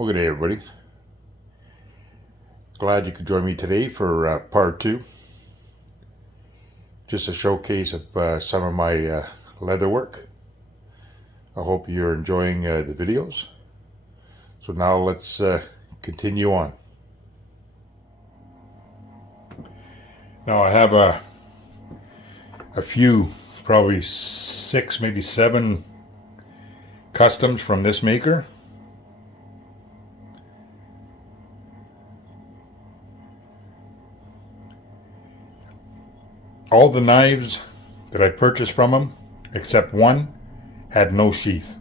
Well, good day, everybody. Glad you could join me today for part two. Just a showcase of some of my leather work. I hope you're enjoying the videos. So now let's continue on. Now I have a few, probably 6, maybe 7 customs from this maker. All the knives that I purchased from him, except one, had no sheath.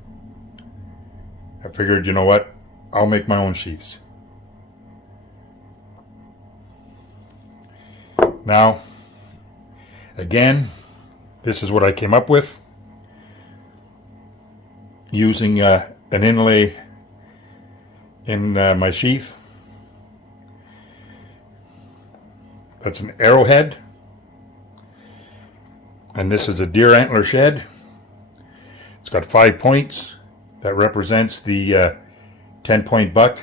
I figured, you know what, I'll make my own sheaths. Now, again, this is what I came up with, using an inlay in my sheath. That's an arrowhead. And this is a deer antler shed. It's got 5 points. That represents the 10-point buck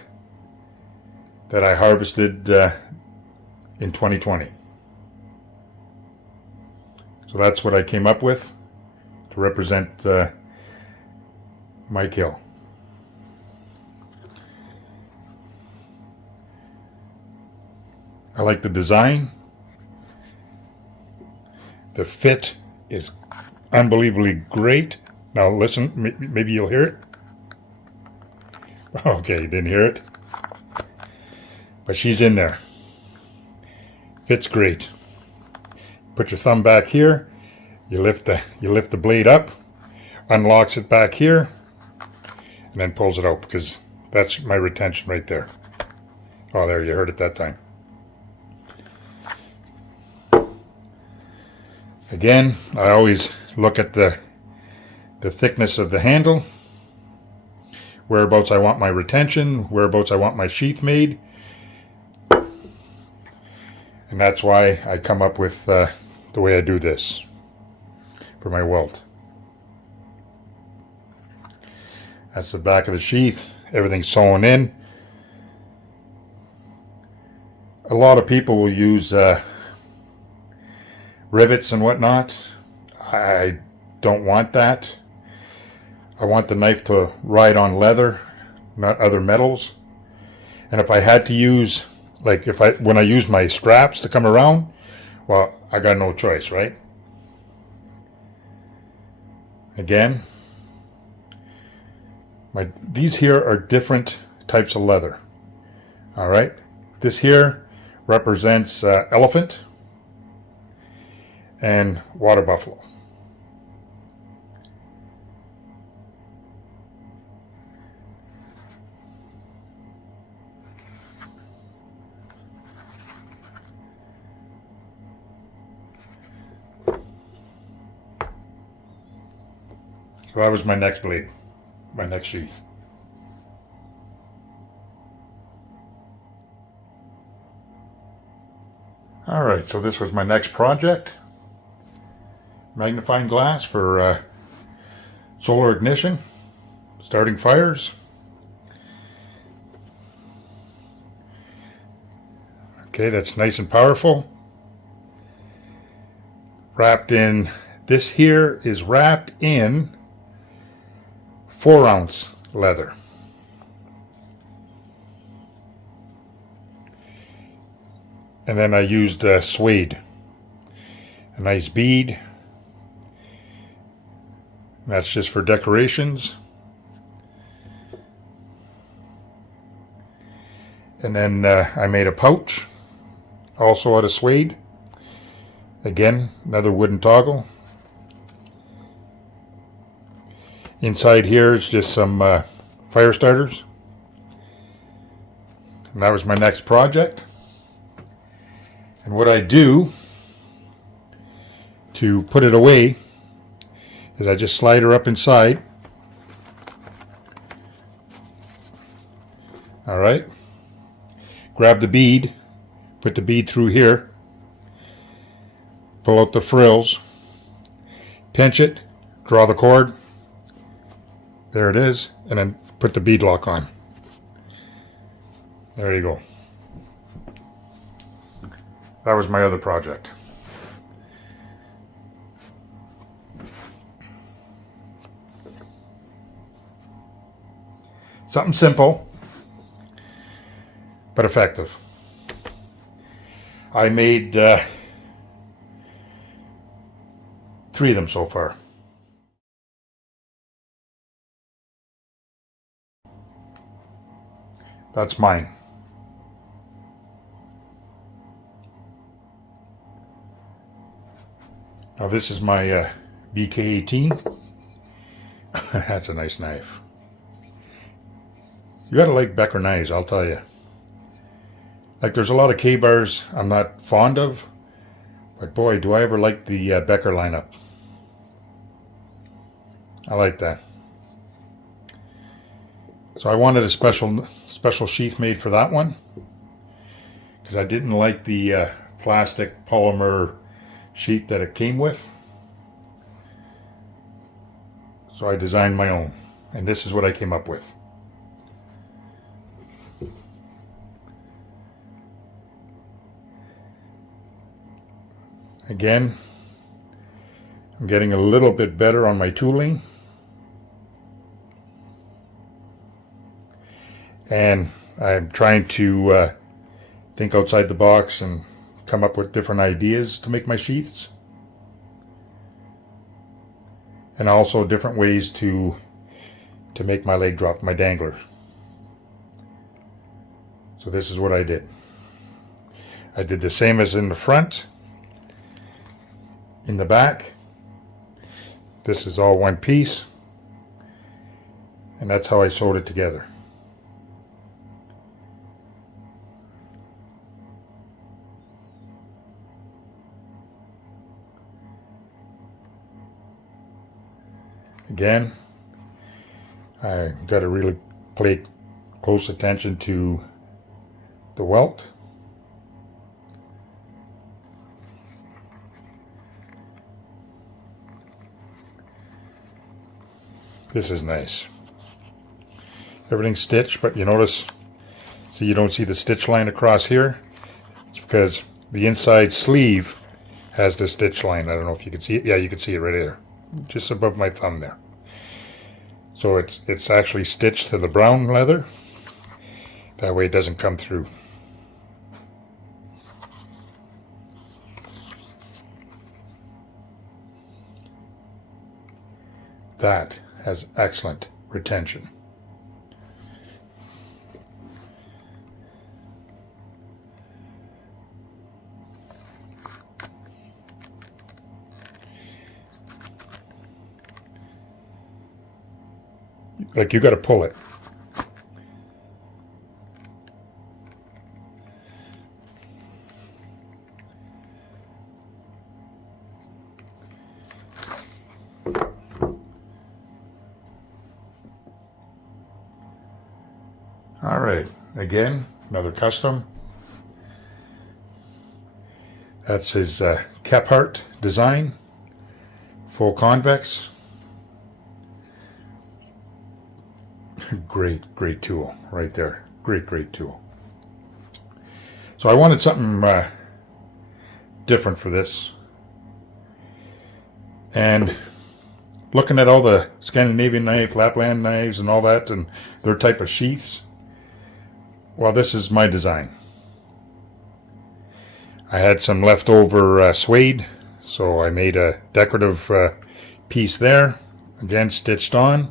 that I harvested in 2020. So that's what I came up with to represent my kill. I like the design. The fit is unbelievably great. Now listen, maybe you'll hear it. Okay, you didn't hear it. But she's in there. Fits great. Put your thumb back here. You lift the blade up, unlocks it back here, and then pulls it out, because that's my retention right there. Oh, there, you heard it that time. Again, I always look at the thickness of the handle, whereabouts I want my retention, whereabouts I want my sheath made, and that's why I come up with the way I do this for my welt. That's the back of the sheath, everything's sewn in. A lot of people will use rivets and whatnot. I don't want that. I want the knife to ride on leather, not other metals. And if I had to use, like when I use my straps to come around, well, I got no choice, right? Again, these here are different types of leather. All right, this here represents elephant and water buffalo. So that was my next blade, my next sheath. All right, so this was my next project. Magnifying glass for solar ignition, starting fires. Okay, that's nice and powerful. Wrapped in, this here is wrapped in 4-ounce leather. And then I used suede, a nice bead. That's just for decorations. And then I made a pouch, also out of suede. Again, another wooden toggle. Inside here is just some fire starters. And that was my next project. And what I do to put it away is I just slide her up inside. All right. Grab the bead, put the bead through here, pull out the frills, pinch it, draw the cord. There it is, and then put the bead lock on. There you go. That was my other project. Something simple, but effective. I made 3 of them so far. That's mine. Now this is my BK18. That's a nice knife. You gotta like Becker knives, I'll tell you. Like, there's a lot of K-bars I'm not fond of, but boy, do I ever like the Becker lineup. I like that. So I wanted a special sheath made for that one, because I didn't like the plastic polymer sheath that it came with. So I designed my own, and this is what I came up with. Again, I'm getting a little bit better on my tooling. And I'm trying to think outside the box and come up with different ideas to make my sheaths. And also different ways to make my leg drop, my dangler. So this is what I did. I did the same as in the front. In the back, this is all one piece, and that's how I sewed it together. Again, I got to really pay close attention to the welt. This is nice. Everything's stitched, but you notice, see, you don't see the stitch line across here. It's because the inside sleeve has the stitch line. I don't know if you can see it. Yeah, you can see it right there, just above my thumb there. So it's actually stitched to the brown leather. That way it doesn't come through. That has excellent retention. Like, you got to pull it. All right, again, another custom. That's his Kephart design, full convex. Great tool right there. Great tool. So I wanted something different for this. And looking at all the Scandinavian knife, Lapland knives and all that, and their type of sheaths, well, this is my design. I had some leftover suede, so I made a decorative piece there, again stitched on.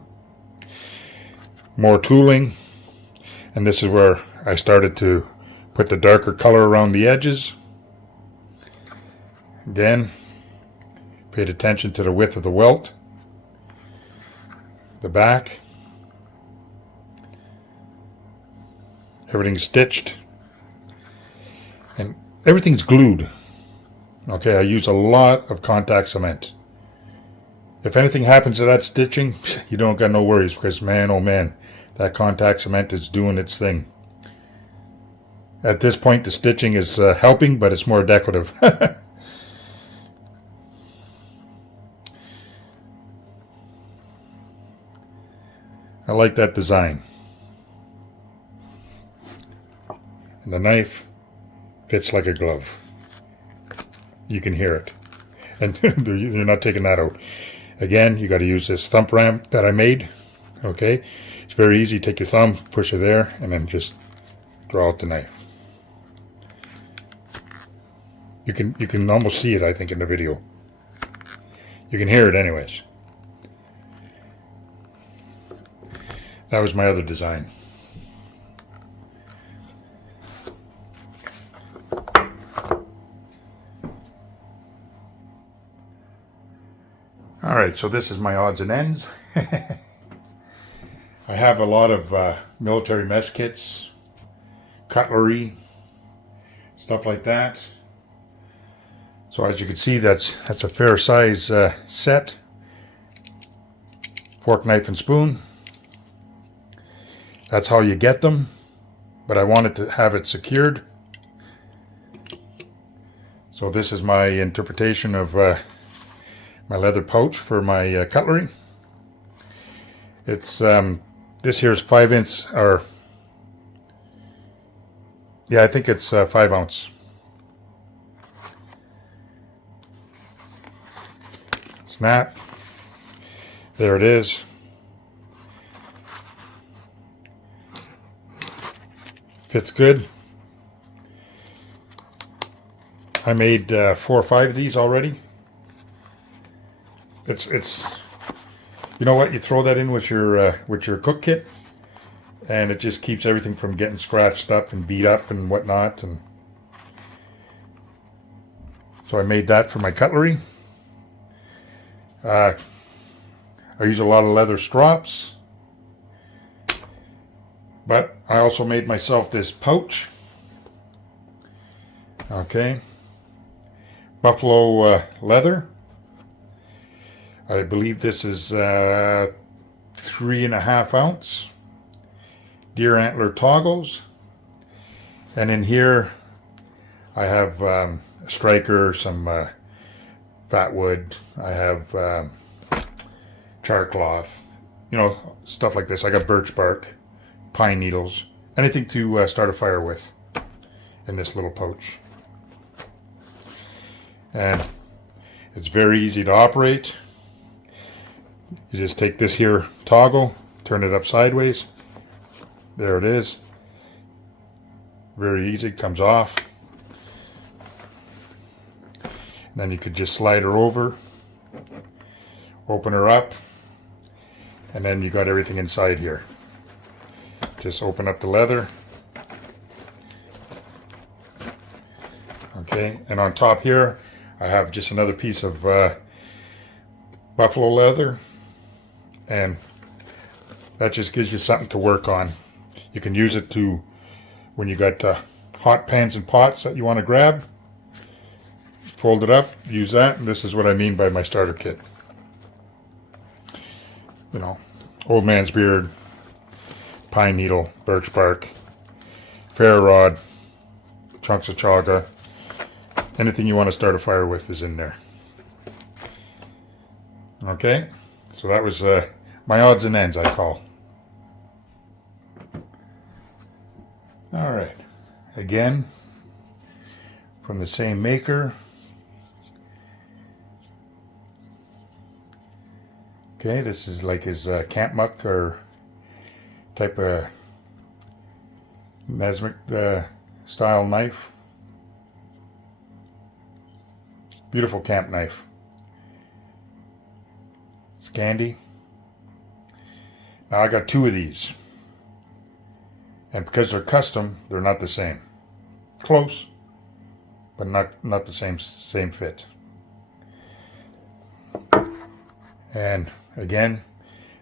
More tooling, and this is where I started to put the darker color around the edges. Again, paid attention to the width of the welt, the back. Everything's stitched, and everything's glued. Okay, I use a lot of contact cement. If anything happens to that stitching, you don't got no worries, because man, oh man, that contact cement is doing its thing. At this point, the stitching is helping, but it's more decorative. I like that design. And the knife fits like a glove. You can hear it. And you're not taking that out. Again, you got to use this thumb ramp that I made. Okay? It's very easy. Take your thumb, push it there, and then just draw out the knife. You can almost see it, I think, in the video. You can hear it anyways. That was my other design. Alright, so this is my odds and ends. I have a lot of military mess kits, cutlery, stuff like that. So as you can see, that's a fair size set. Fork, knife, and spoon. That's how you get them, but I wanted to have it secured. So this is my interpretation of my leather pouch for my cutlery. It's this here is 5-inch, or yeah, I think it's 5 ounce. Snap. There it is. Fits good. I made 4 or 5 of these already. It's you know what, you throw that in with your cook kit, and it just keeps everything from getting scratched up and beat up and whatnot. And so I made that for my cutlery. I use a lot of leather strops, but I also made myself this pouch. Okay, buffalo leather. I believe this is 3.5 ounce. Deer antler toggles, and in here I have a striker, some fat wood. I have char cloth, you know, stuff like this. I got birch bark, pine needles, anything to start a fire with in this little pouch. And it's very easy to operate. You just take this here toggle, turn it up sideways. There it is. Very easy, comes off. And then you could just slide her over, open her up, and then you got everything inside here. Just open up the leather. Okay, and on top here, I have just another piece of buffalo leather, and that just gives you something to work on. You can use it to, when you got hot pans and pots that you want to grab, fold it up, use that, and this is what I mean by my starter kit. You know, old man's beard, pine needle, birch bark, ferro rod, chunks of chaga, anything you want to start a fire with is in there. Okay, so that was my odds and ends, I call. All right, again, from the same maker. Okay, this is like his camp muck or type of mesmic style knife. Beautiful camp knife. Scandi. Now I got 2 of these. And because they're custom, they're not the same. Close, but not the same fit. And again,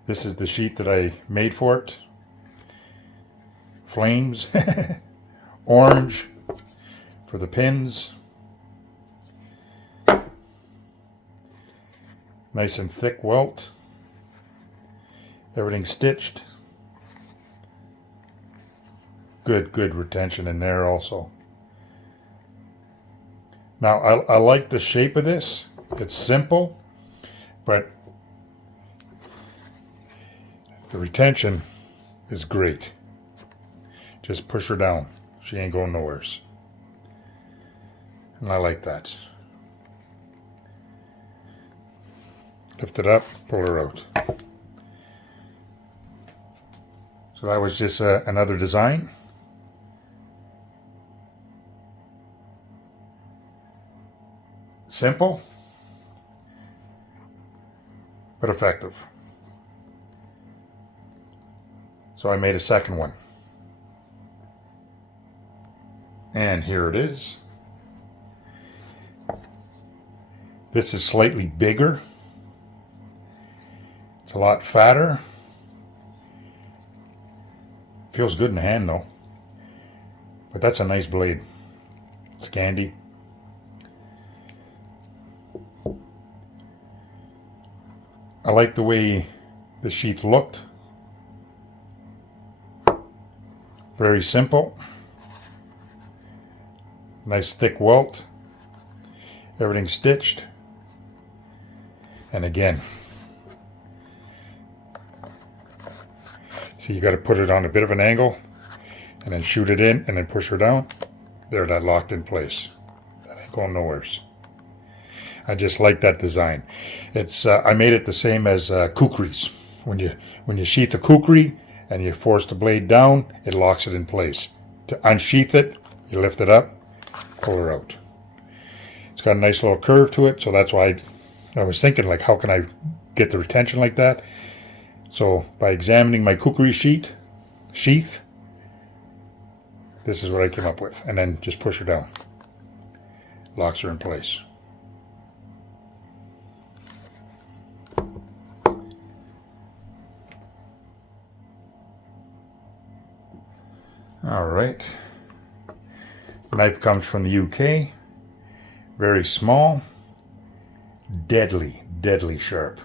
this is the sheet that I made for it. Flames, orange for the pins. Nice and thick welt. Everything stitched. Good retention in there also. Now I like the shape of this. It's simple, but the retention is great. Just push her down. She ain't going nowheres. And I like that. Lift it up, pull her out. So that was just another design. Simple, but effective. So I made a second one. And here it is. This is slightly bigger. It's a lot fatter. Feels good in the hand though. But that's a nice blade. Scandi. I like the way the sheath looked. Very simple. Nice thick welt. Everything stitched. And again, so you got to put it on a bit of an angle and then shoot it in and then push her down. There, that locked in place. That ain't going nowheres. I just like that design. It's I made it the same as kukris. When you sheath a kukri and you force the blade down, it locks it in place. To unsheath it, you lift it up, pull her out. It's got a nice little curve to it, so that's why I was thinking, like, how can I get the retention like that? So by examining my kukri sheath, this is what I came up with. And then just push her down. Locks her in place. All right. Knife comes from the UK. Very small. Deadly, deadly sharp.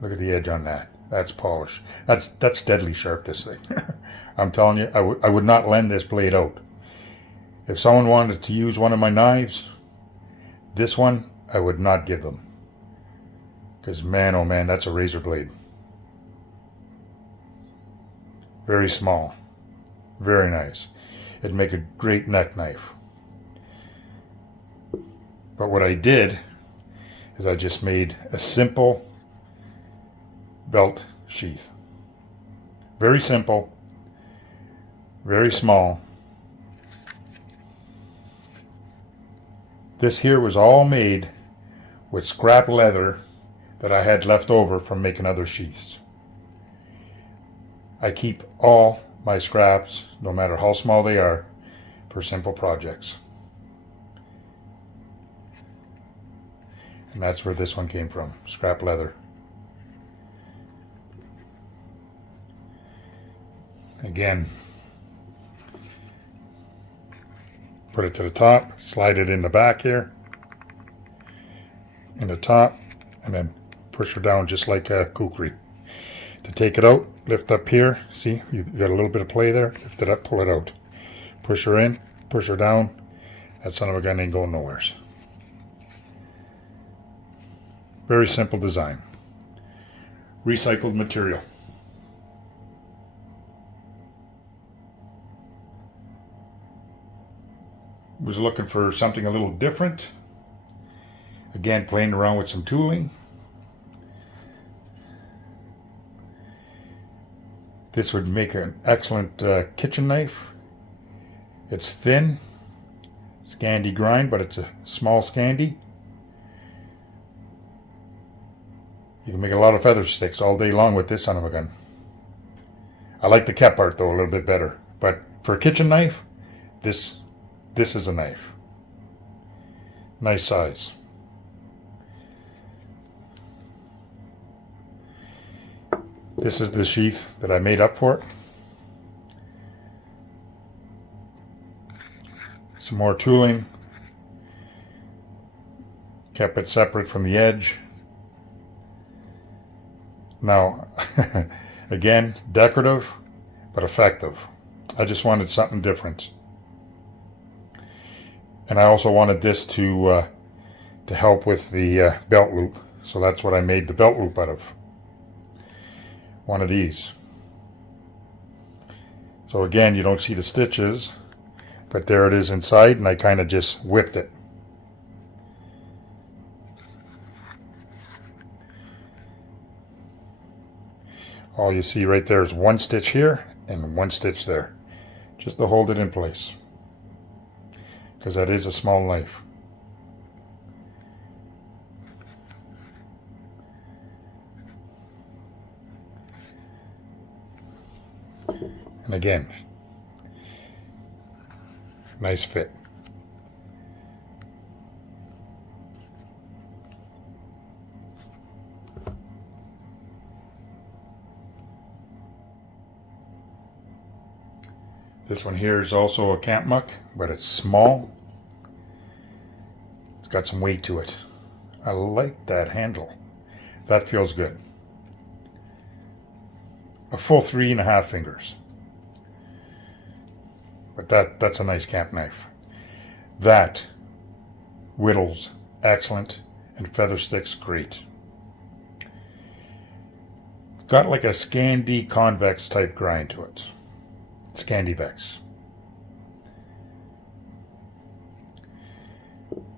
Look at the edge on that. That's polish. That's deadly sharp, this thing. I'm telling you, I would not lend this blade out. If someone wanted to use one of my knives, this one, I would not give them. Because man, oh man, that's a razor blade. Very small. Very nice. It'd make a great neck knife. But what I did is I just made a simple belt sheath. Very simple. Very small. This here was all made with scrap leather that I had left over from making other sheaths. I keep all my scraps, no matter how small they are, for simple projects. And that's where this one came from, scrap leather. Again, put it to the top, slide it in the back here, in the top, and then push her down just like a kukri. To take it out, lift up here, see, you got a little bit of play there, lift it up, pull it out. Push her in, push her down, that son of a gun ain't going nowheres. Very simple design. Recycled material. Was looking for something a little different. Again, playing around with some tooling. This would make an excellent kitchen knife. It's thin, Scandi grind, but it's a small Scandi. You can make a lot of feather sticks all day long with this son of a gun. I like the cap part though a little bit better, but for a kitchen knife, this is a knife. Nice size. This is the sheath that I made up for it. Some more tooling. Kept it separate from the edge. Now, again, decorative, but effective. I just wanted something different. And I also wanted this to help with the belt loop. So that's what I made the belt loop out of. One of these. So again, you don't see the stitches, but there it is inside, and I kind of just whipped it. All you see right there is one stitch here and one stitch there, just to hold it in place, because that is a small knife. And again, nice fit. This one here is also a camp muck, but it's small. It's got some weight to it. I like that handle. That feels good. A full 3.5 fingers. But that's a nice camp knife. That whittles excellent, and feather sticks great. It's got like a Scandi convex type grind to it. Scandivex.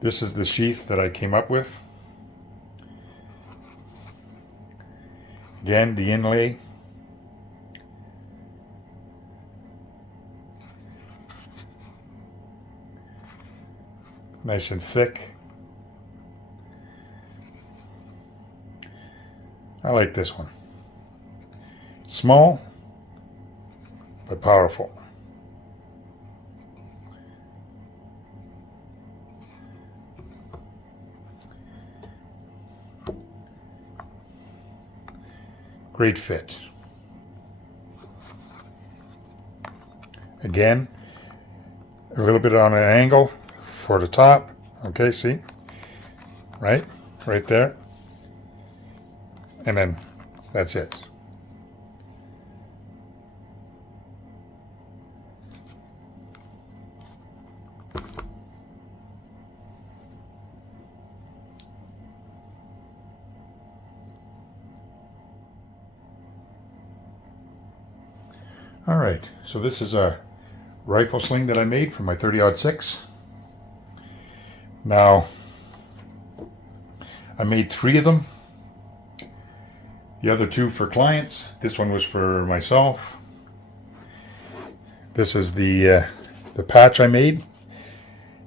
This is the sheath that I came up with. Again, the inlay. Nice and thick. I like this one. Small, but powerful. Great fit. Again, a little bit on an angle for the top. Okay, see? Right there. And then that's it. All right, so this is a rifle sling that I made for my 30-06. Now, I made 3 of them. The other 2 for clients. This one was for myself. This is the patch I made.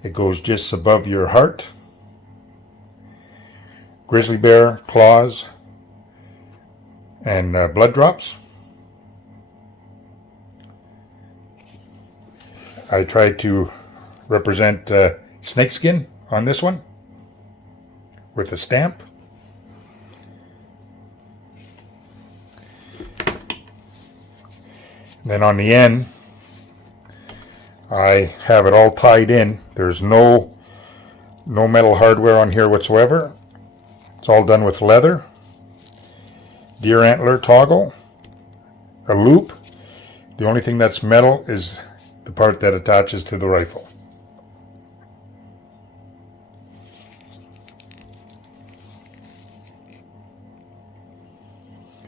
It goes just above your heart. Grizzly bear, claws, and blood drops. I tried to represent snakeskin on this one with a stamp. And then on the end, I have it all tied in. There's no metal hardware on here whatsoever. It's all done with leather, deer antler toggle, a loop. The only thing that's metal is the part that attaches to the rifle.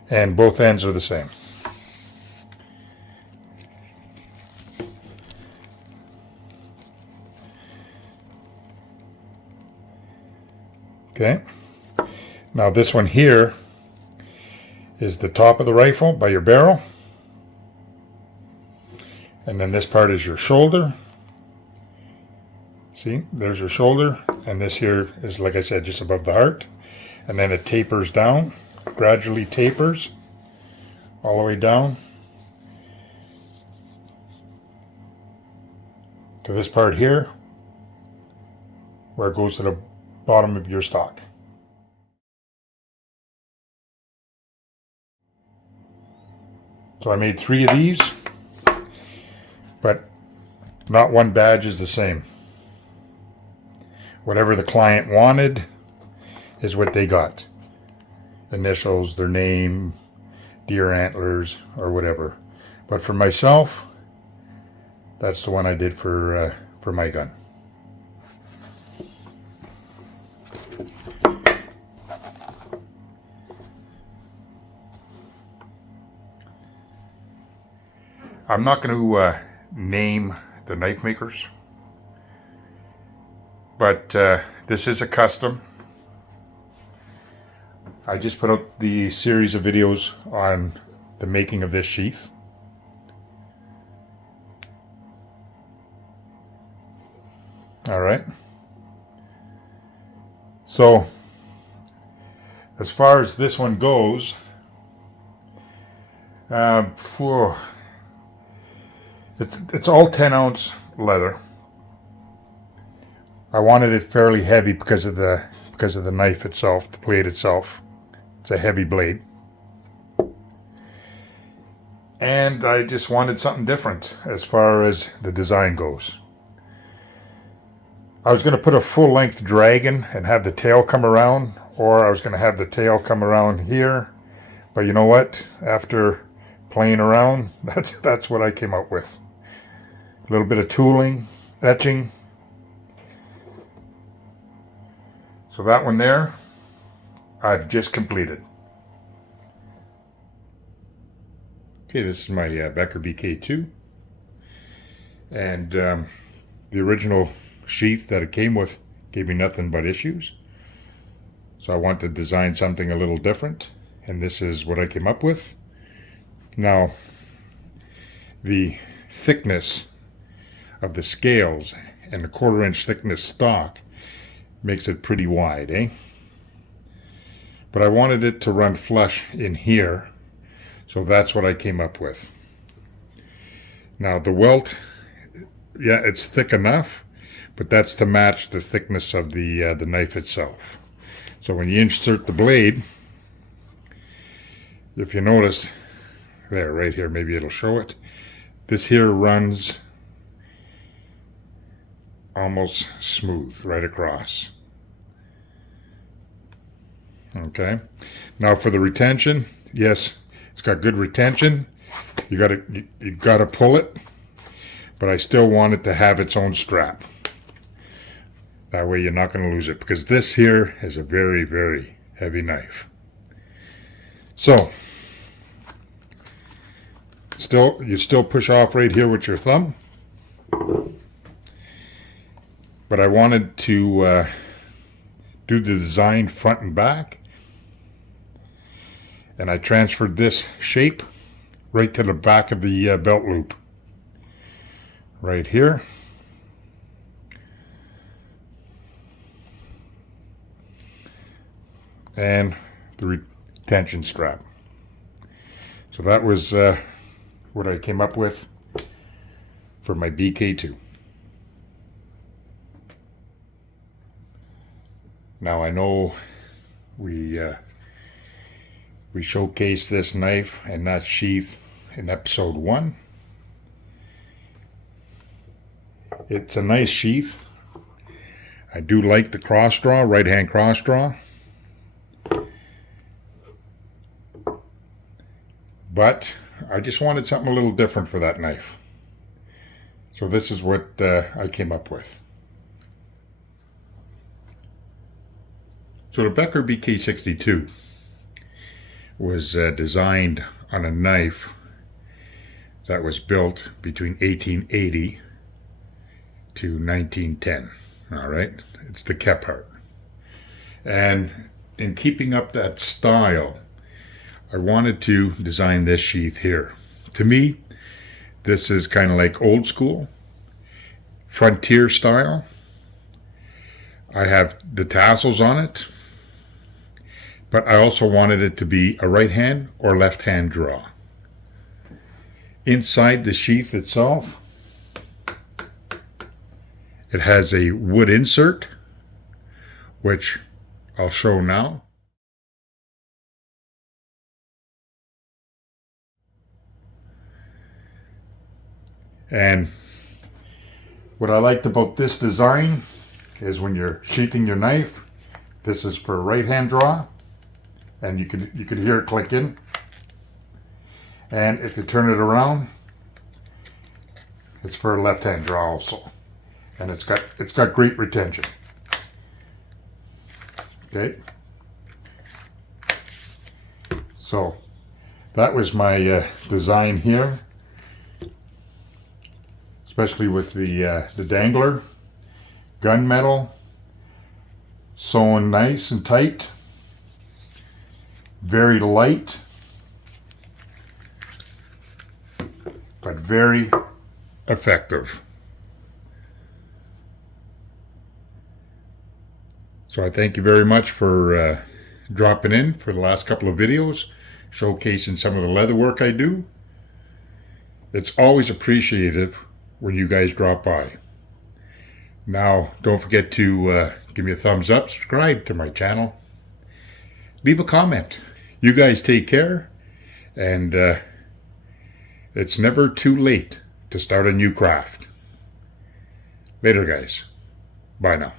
And both ends are the same. Okay. Now this one here is the top of the rifle by your barrel. And then this part is your shoulder. See, there's your shoulder. And this here is, like I said, just above the heart. And then it tapers down, gradually tapers all the way down to this part here, where it goes to the bottom of your stock. So I made 3 of these, but not one badge is the same. Whatever the client wanted is what they got. Initials, their name, deer antlers, or whatever. But for myself, that's the one I did for my gun. I'm not going to name the knife makers, but this is a custom. I just put out the series of videos on the making of this sheath. All right. So, as far as this one goes, it's all 10-ounce leather. I wanted it fairly heavy because of the knife itself, the blade itself. It's a heavy blade. And I just wanted something different as far as the design goes. I was going to put a full-length dragon and have the tail come around, or I was going to have the tail come around here. But you know what? After playing around, that's what I came up with. A little bit of tooling, etching. So that one there, I've just completed. Okay, this is my Becker BK2. And the original sheath that it came with gave me nothing but issues. So I wanted to design something a little different. And this is what I came up with. Now, the thickness of the scales and the 1/4-inch thickness stock makes it pretty wide, eh? But I wanted it to run flush in here, so that's what I came up with. Now the welt, yeah, it's thick enough, but that's to match the thickness of the knife itself. So when you insert the blade, if you notice, there, right here, maybe it'll show it. This here runs almost smooth right across. Okay. Now for the retention, yes, it's got good retention. You gotta pull it, but I still want it to have its own strap. That way you're not going to lose it, because this here is a very, very heavy knife. So, you still push off right here with your thumb. But I wanted to do the design front and back. And I transferred this shape right to the back of the belt loop. Right here. And the retention strap. So that was what I came up with for my BK2. Now I know we showcased this knife and that sheath in episode 1. It's a nice sheath. I do like the cross draw, right hand cross draw. But I just wanted something a little different for that knife. So this is what I came up with. So the Becker BK62 was designed on a knife that was built between 1880 to 1910. All right, it's the Kephart. And in keeping up that style, I wanted to design this sheath here. To me, this is kind of like old school, frontier style. I have the tassels on it, but I also wanted it to be a right hand or left hand draw. Inside the sheath itself, it has a wood insert, which I'll show now. And what I liked about this design is when you're sheathing your knife, this is for a right hand draw, and you could hear it click in. And if you turn it around, it's for a left hand draw also. And it's got great retention. Okay. So that was my design here. especially with the dangler, gunmetal, sewn nice and tight, very light, but very effective. So I thank you very much for dropping in for the last couple of videos, showcasing some of the leather work I do. It's always appreciated when you guys drop by. Now, don't forget to give me a thumbs up, subscribe to my channel, leave a comment. You guys take care, and it's never too late to start a new craft. Later, guys. Bye now.